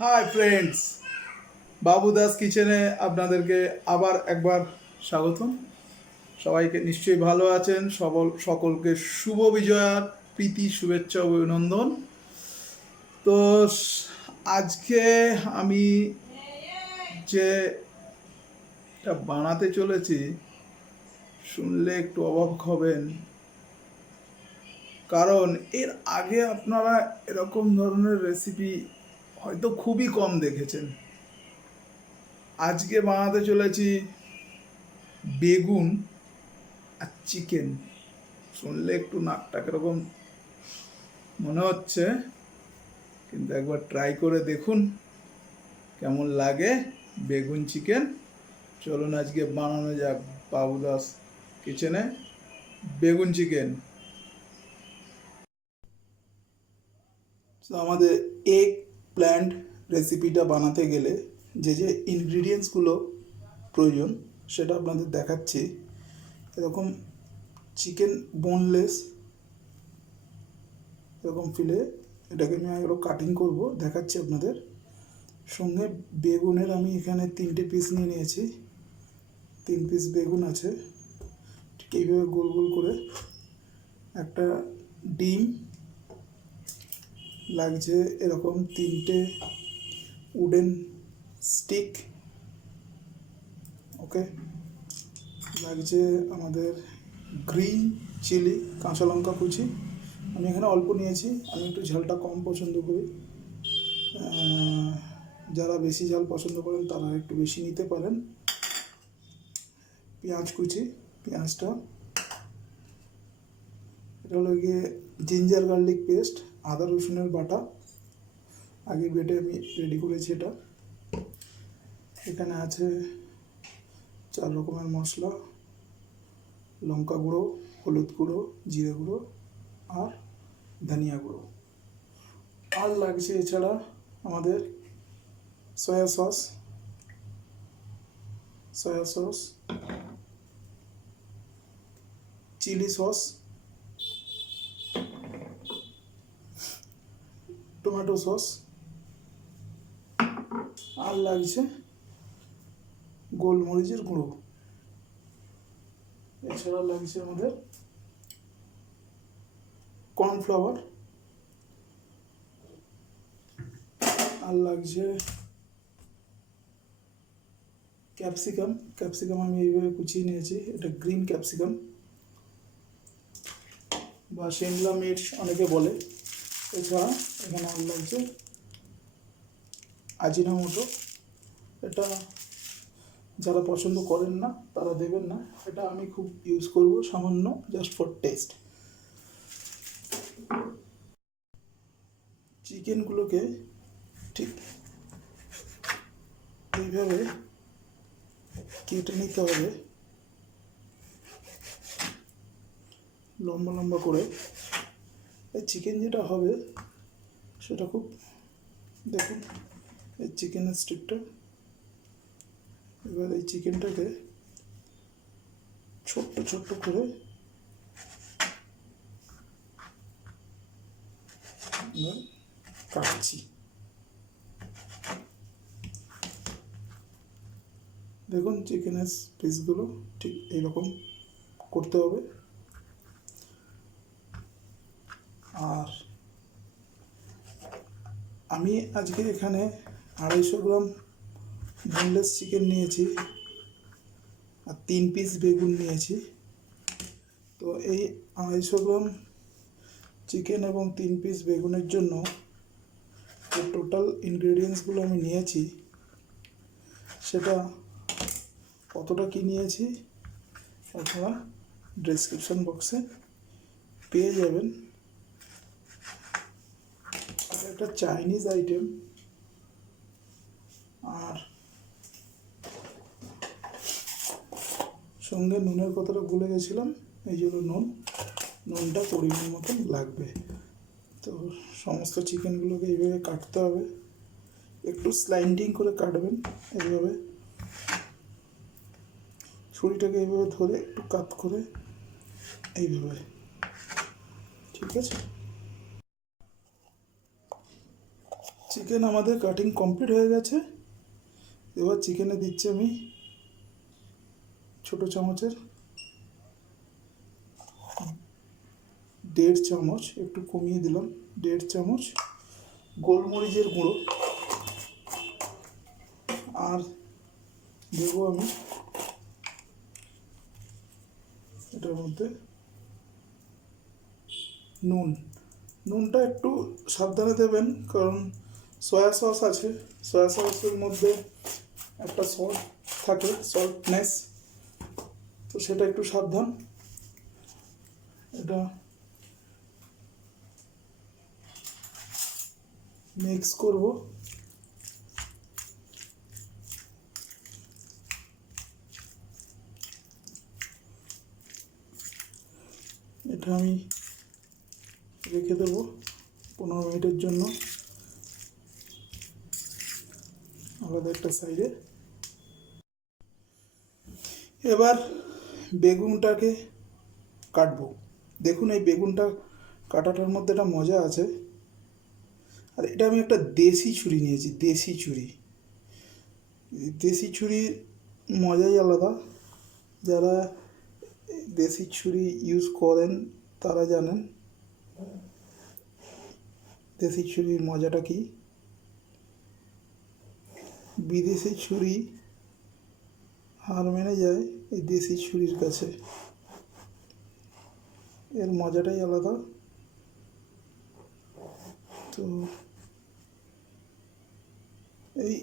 Hi friends, বাবু দাস কিচেনে আপনাদেরকে আবার একবার স্বাগতম। সবাইকে নিশ্চয়ই ভালো আছেন। সকলকে শুভ বিজয়ার প্রীতি শুভেচ্ছা ও অভিনন্দন। তো আজকে আমি যে এটা বানাতে চলেছি শুনলে একটু অবাক হবেন, কারণ এর আগে আপনারা এরকম ধরনের রেসিপি হয়তো খুবই কম দেখেছেন। আজকে বানাতে চলেছি বেগুন আর চিকেন। শুনলে একটু নাকটা কিরকম মনে হচ্ছে, কিন্তু একবার ট্রাই করে দেখুন কেমন লাগে বেগুন চিকেন। চলুন আজকে বানানো যাক বাবু দাস কিচেনে বেগুন চিকেন। তো আমাদের এগ প্ল্যান্ট রেসিপিটা বানাতে গেলে যে যে ইনগ্রিডিয়েন্টসগুলো প্রয়োজন সেটা আপনাদের দেখাচ্ছি। এরকম চিকেন বোনলেস এরকম ফিলে এটাকে আমি আরও কাটিং করব, দেখাচ্ছি আপনাদের। সঙ্গে বেগুনের আমি এখানে 3টে পিস নিয়ে নিয়েছি। 3 পিস বেগুন আছে, ঠিক এইভাবে গোল গোল করে। একটা ডিম লাগছে, এরকম 3টে উডেন স্টিক। ওকে, লাগছে আমাদের গ্রিন চিলি, কাঁচা লঙ্কা কুচি। আমি এখানে অল্প নিয়েছি, আমি একটু ঝালটা কম পছন্দ করি। যারা বেশি ঝাল পছন্দ করেন তারা একটু বেশি নিতে পারেন। পেঁয়াজ কুচি, পেঁয়াজটা। এটা হলো গিয়ে জিঞ্জার গার্লিক পেস্ট, আদা রসুনের বাটা, আগে বেটে আমি রেডি করেছি এটা। এখানে আছে 4 রকমের মশলা: লঙ্কা গুঁড়ো, হলুদ গুঁড়ো, জিরে গুঁড়ো আর ধনিয়া গুঁড়ো। আর লাগছে এছাড়া আমাদের soya sauce, chilli sauce, tomato sauce, আর লাগছে গোলমরিচের গুঁড়ো। এছাড়া লাগছে আমাদের কর্নফ্লাওয়ার, আর লাগছে ক্যাপসিকাম। ক্যাপসিকাম আমি এইভাবে কুচিয়ে নিয়েছি, এটা গ্রিন ক্যাপসিকাম বা শিমলা মির্চ অনেকে বলে। এছাড়া এখানে আর লাগছে আজিনামোটো। এটা যারা পছন্দ করেন না তারা দেবেন না, এটা আমি খুব ইউজ করব সামান্য, জাস্ট ফর টেস্ট। চিকেনগুলোকে ঠিক এইভাবে কেটে নিতে হবে লম্বা লম্বা করে। এই চিকেন যেটা হবে সেটা খুব, দেখুন এই চিকেনের স্টিকটা। এবার এই চিকেনটাকে ছোট্ট ছোট্ট করে কাটছি। দেখুন চিকেনের পিসগুলো ঠিক এইরকম করতে হবে। আর আমি আজকে এখানে 250 গ্রাম বোনলেস চিকেন নিয়েছি আর 3 পিস বেগুন নিয়েছি। তো এই 250 গ্রাম চিকেন এবং 3 পিস বেগুনের জন্য যে টোটাল ইনগ্রেডিয়েন্টসগুলো আমি নিয়েছি সেটা কতটা কী নিয়েছি আপনারা ডেসক্রিপশন বক্সে পেয়ে যাবেন। একটা চাইনিজ আইটেম, আর সঙ্গে নুনের কথাটা ভুলে গেছিলাম, এই জন্য নুনটা পরিমাণ মতন লাগবে। তো সমস্ত চিকেনগুলোকে এইভাবে কাটতে হবে, একটু স্লাইডিং করে কাটবেন এইভাবে। ছুরিটাকে এইভাবে ধরে একটু কাত করে এইভাবে, ঠিক আছে। চিকেন আমাদের কাটিং কমপ্লিট হয়ে গেছে। এবার চিকেনে দিচ্ছি আমি ছোটো চামচের 1.5 চামচ, একটু কমিয়ে দিলাম, 1.5 চামচ গোলমরিচের গুঁড়ো। আর দেবো আমি এটার মধ্যে নুনটা একটু সাবধানে দেবেন, কারণ সয়া সস আছে, সয়া সসের মধ্যে একটা সল্ট থাকে, সল্টনেস, তো সেটা একটু সাবধান। এটা মিক্স করব। এটা আমি রেখে দেবো 15 মিনিটের জন্য আলাদা একটা সাইডে। এবার বেগুনটাকে কাটবো। দেখুন এই বেগুনটা কাটাটার মধ্যে একটা মজা আছে। আর এটা আমি একটা দেশি ছুরি নিয়েছি, দেশি ছুরি। দেশি ছুরির মজাই আলাদা। যারা দেশি ছুরি ইউজ করেন তারা জানেন দেশি ছুরির মজাটা কি। বিদেশি ছুরি হার মেনে যায় এই দেশি ছুরির কাছে, এর মজাটাই আলাদা। তো এই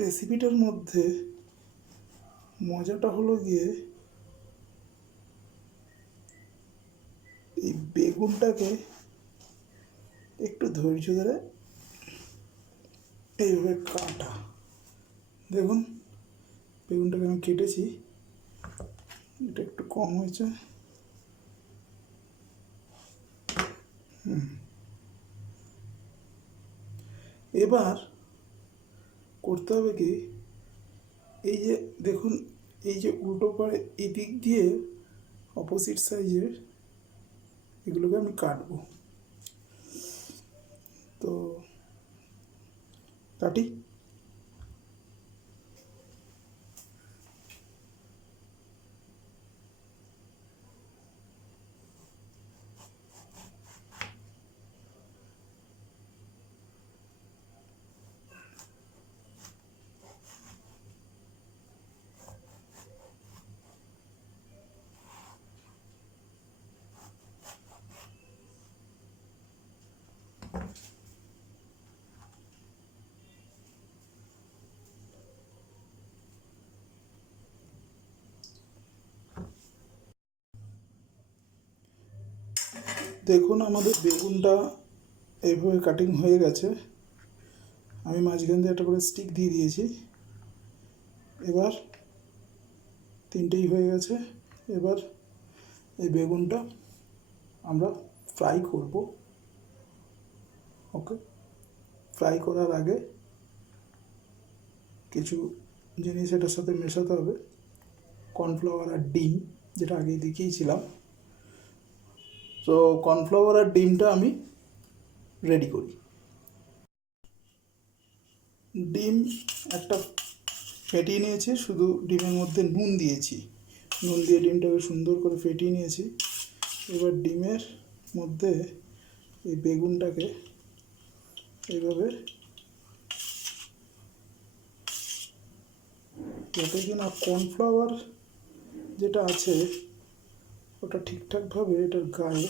রেসিপিটার মধ্যে মজাটা হলো গিয়ে এই বেগুনটাকে একটু ধৈর্য ধরে এইভাবে কাটা। দেখুন বেগুনটাকে আমি কেটেছি, এটা একটু কম হয়েছে। এবার করতে হবে কি, এই যে দেখুন এই যে উল্টো করে এদিক দিয়ে অপোজিট সাইজের এগুলোকে আমি কাটবো। তো কাটি। দেখুন আমাদের বেগুনটা এইভাবে কাটিং হয়ে গেছে। আমি মাঝখান দিয়ে একটা করে স্টিক দিয়ে দিয়েছি। এবার তিনটেই হয়ে গেছে। এবার এই বেগুনটা আমরা ফ্রাই করব। ওকে, ফ্রাই করার আগে কিছু জিনিস এটার সাথে মেশাতে হবে। কর্নফ্লাওয়ার আর ডিম, যেটা আগে দেখিয়েছিলাম। তো কর্নফ্লাওয়ার আর ডিমটা আমি রেডি করি। ডিম একটা ফেটিয়ে নিয়েছি, শুধু ডিমের মধ্যে নুন দিয়েছি, নুন দিয়ে ডিমটাকে সুন্দর করে ফেটিয়ে নিয়েছি। এবার ডিমের মধ্যে এই বেগুনটাকে এইভাবে, যাতে কিনা কর্নফ্লাওয়ার যেটা আছে ওটা ঠিকঠাকভাবে এটার গায়ে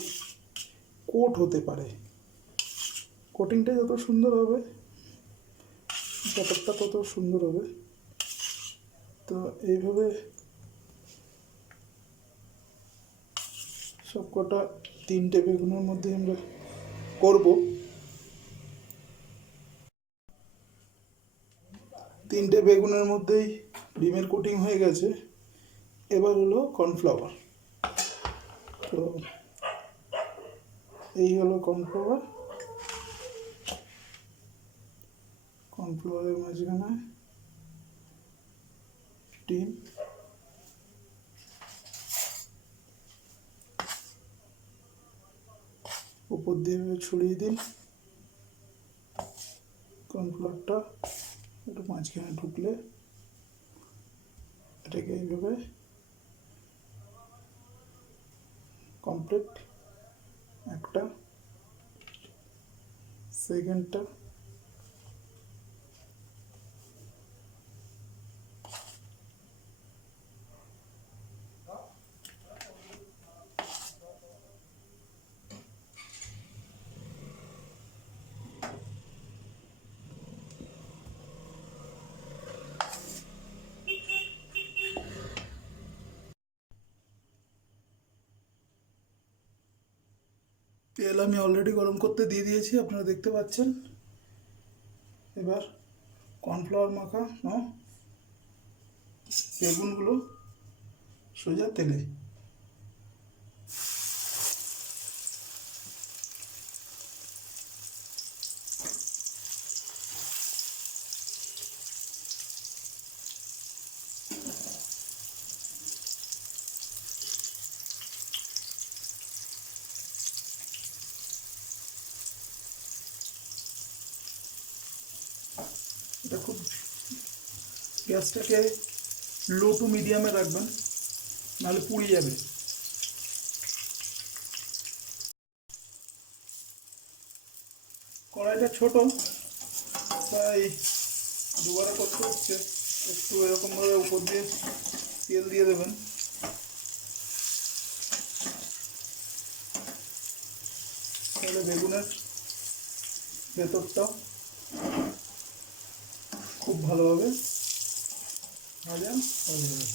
কোট হতে পারে। কোটিংটা যত সুন্দর হবে ব্যাপারটা তত সুন্দর হবে। তো এইভাবে সব কটা 3টে বেগুনের মধ্যে আমরা করব। 3টে বেগুনের মধ্যেই ডিমের কোটিং হয়ে গেছে। এবার হলো কর্নফ্লাওয়ার। তো এই হলো কর্নফ্লাওয়ার। কর্নফ্লাওয়ারের মাঝখানে ডিম, উপর দিয়ে ছড়িয়ে দিন। কর্নফ্লাওয়ারটা একটু মাঝখানে ঢুকলে এটাকে এইভাবে কমপ্লিট। একটা সেকেন্ডটা তেল আমি অলরেডি গরম করতে দিয়ে দিয়েছি, আপনারা দেখতে পাচ্ছেন। এবার কর্নফ্লাওয়ার মাখানো বেগুনগুলো সোজা তেলে। এটা খুব গ্যাসটাকে লো টু মিডিয়ামে রাখবেন, নাহলে পুড়ে যাবে। কড়াইটা ছোট, তাই দুবারে করতে হচ্ছে। একটু এরকমভাবে উপর দিয়ে তেল দিয়ে দেবেন। তাহলে বেগুনের ভেতরটা খুব ভালোভাবে ভাজা হয়ে যাবে।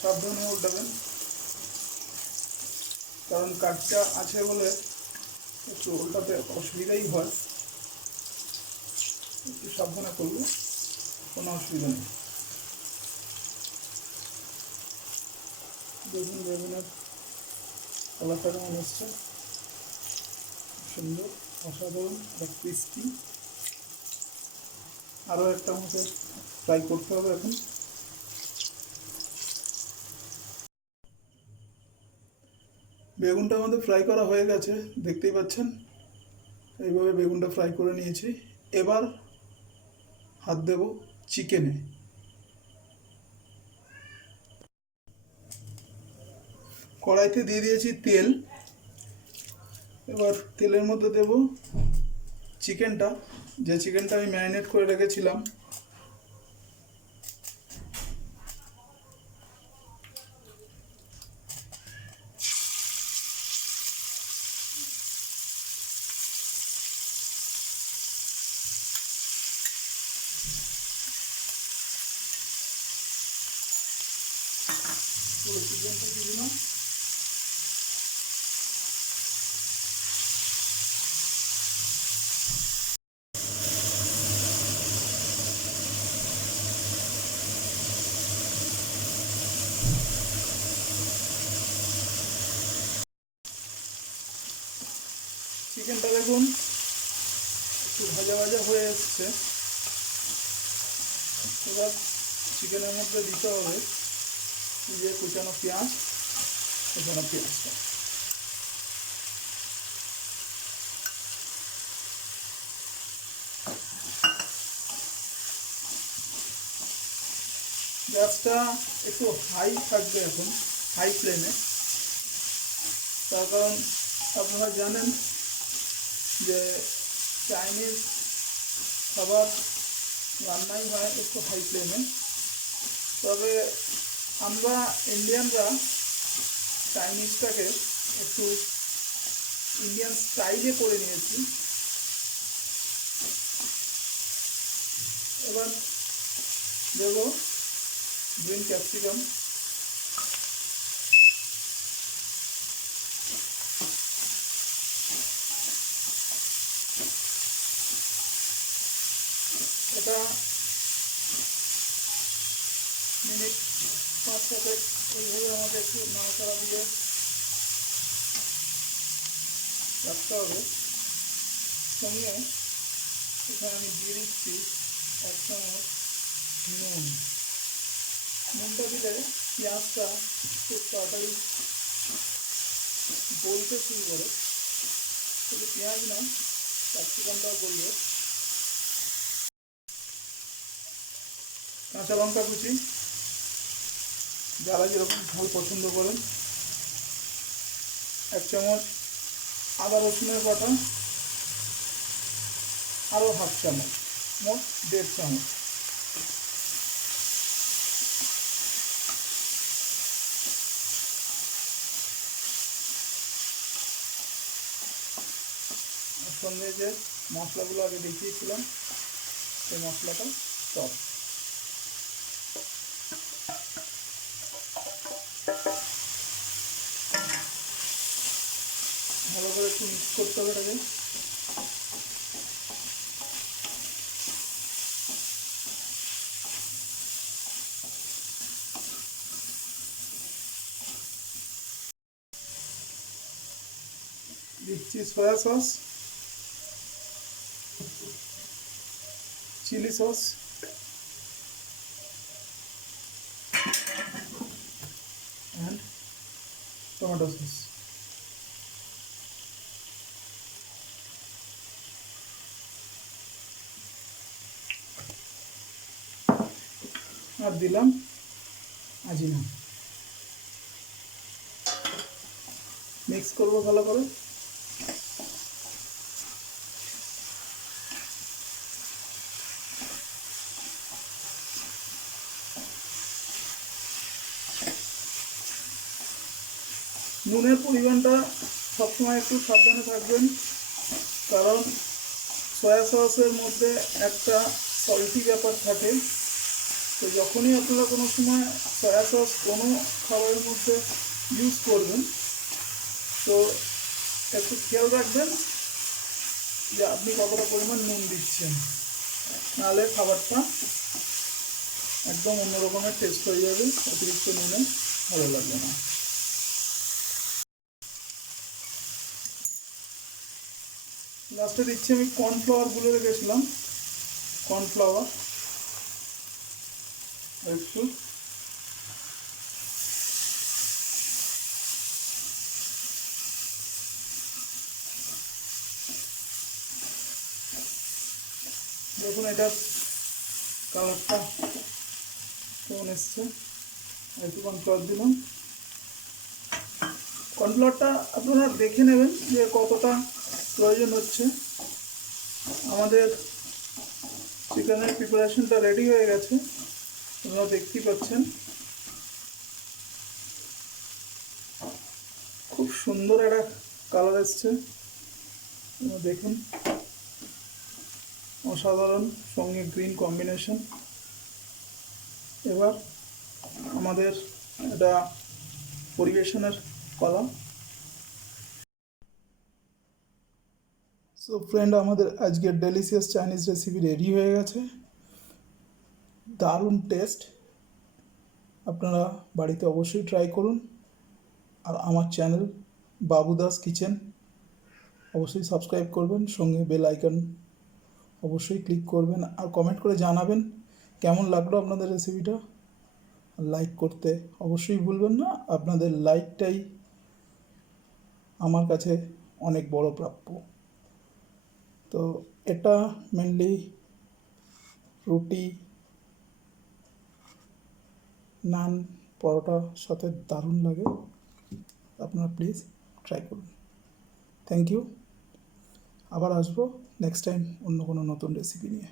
সাবধানে উল্টাবেন, কারণ কাঠটা আছে বলে একটু উল্টাতে অসুবিধাই হয়। একটু সাবধানে করলে কোনো অসুবিধা নেই। দেখুন বেগুনের কালারটা কেমন এসছে, সুন্দর, অসাধারণ, এক ক্রিস্পি। আরও একটা আমাকে ফ্রাই করতে হবে এখন। বেগুনটা আমাদের ফ্রাই করা হয়ে গেছে, দেখতেই পাচ্ছেন। এইভাবে বেগুনটা ফ্রাই করে নিয়েছি। এবার হাত দেব চিকেনে। কড়াইতে দিয়ে দিয়েছি তেল। এবার তেলের মধ্যে দেব চিকেনটা, যে চিকেনটা আমি ম্যারিনেট করে রেখেছিলাম। পুরো চিকেনটা দিয়ে দিলাম। চিকেনটা দেখুন একটু ভাজা ভাজা হয়ে এসছে। এবার চিকেনের মধ্যে দিতে হবে যে কুচানো পেঁয়াজটা। গ্যাসটা একটু হাই থাকবে এখন, হাই ফ্লেমে। তার কারণ আপনারা জানেন যে চাইনিজ খাবার রান্নাই হয় একটু হাই ফ্লেমে। তবে আমরা ইন্ডিয়ানরা চাইনিজটাকে একটু ইন্ডিয়ান স্টাইলে করে নিয়েছি। এবার দেব গ্রিন ক্যাপসিকাম। এটা মিনিট 5-7 এইভাবে আমাকে একটু নাড়াচাড়া দিয়ে রাখতে হবে। সঙ্গে এখানে আমি দিয়ে দিচ্ছি 1 চামচ নুন। নুনটা দিলে পেঁয়াজটা খুব তাড়াতাড়ি গলতে শুরু করে, কিন্তু পেঁয়াজ না, ক্যাপসিকামটাও গলবে। কাঁচা লঙ্কা কুচি, যারা যেরকম ঝাল পছন্দ করেন। 1 চামচ আদা রসুনের বাটা, আরও 1/2 চামচ, মোট 1.5 চামচ। সঙ্গে যে মশলাগুলো আগে দেখিয়েছিলাম সেই মশলাটা সব ভালো করে একটু মিক্স করতে হবে এটাকে। দিচ্ছি soya sauce, chilli sauce, and tomato sauce. আর দিলাম আজিনা। মিক্স করবো ভালো করে। নুনের পরিমাণটা সবসময় একটু সাবধানে থাকবেন, কারণ সয়া সসের মধ্যে একটা সল্টি ব্যাপার থাকে। তো যখনই আপনারা কোনো সময় সয়া সস কোনো খাবারের মধ্যে ইউজ করবেন, তো একটু খেয়াল রাখবেন যে আপনি কতটা পরিমাণ নুন দিচ্ছেন, নাহলে খাবারটা একদম অন্য রকমের টেস্ট হয়ে যাবে, অতিরিক্ত নুনে ভালো লাগবে না। লাস্টে দিচ্ছি আমি কর্নফ্লাওয়ার গুলে রেখেছিলাম, কর্নফ্লাওয়ার একটু। দেখুন এটার কালারটা কেমন এসছে। একটু কর্নফ্লাওয়ার দিলাম। কর্নফ্লাওয়ারটা আপনারা দেখে নেবেন যে কতটা প্রয়োজন হচ্ছে। আমাদের চিকেনের প্রিপারেশনটা রেডি হয়ে গেছে, আপনারা দেখতেই পাচ্ছেন। খুব সুন্দর একটা কালার এসছে, দেখুন অসাধারণ, সঙ্গে গ্রিন কম্বিনেশন। এবার আমাদের এটা পরিবেশনের পালা। সো ফ্রেন্ড, আমাদের আজকের ডেলিশিয়াস চাইনিজ রেসিপি রেডি হয়ে গেছে। দারুণ টেস্ট, আপনারা বাড়িতে অবশ্যই ট্রাই করুন। আর আমার চ্যানেল বাবু দাস কিচেন অবশ্যই সাবস্ক্রাইব করবেন, সঙ্গে বেল আইকন অবশ্যই ক্লিক করবেন, আর কমেন্ট করে জানাবেন কেমন লাগলো আপনাদের রেসিপিটা। লাইক করতে অবশ্যই ভুলবেন না, আপনাদের লাইকটাই আমার কাছে অনেক বড় প্রাপ্য। তো এটা মেনলি রুটি, নান, পরোটার সাথে দারুণ লাগে। আপনারা প্লিজ ট্রাই করুন। Thank you. আবার আসবো নেক্সট টাইম অন্য কোনো নতুন রেসিপি নিয়ে।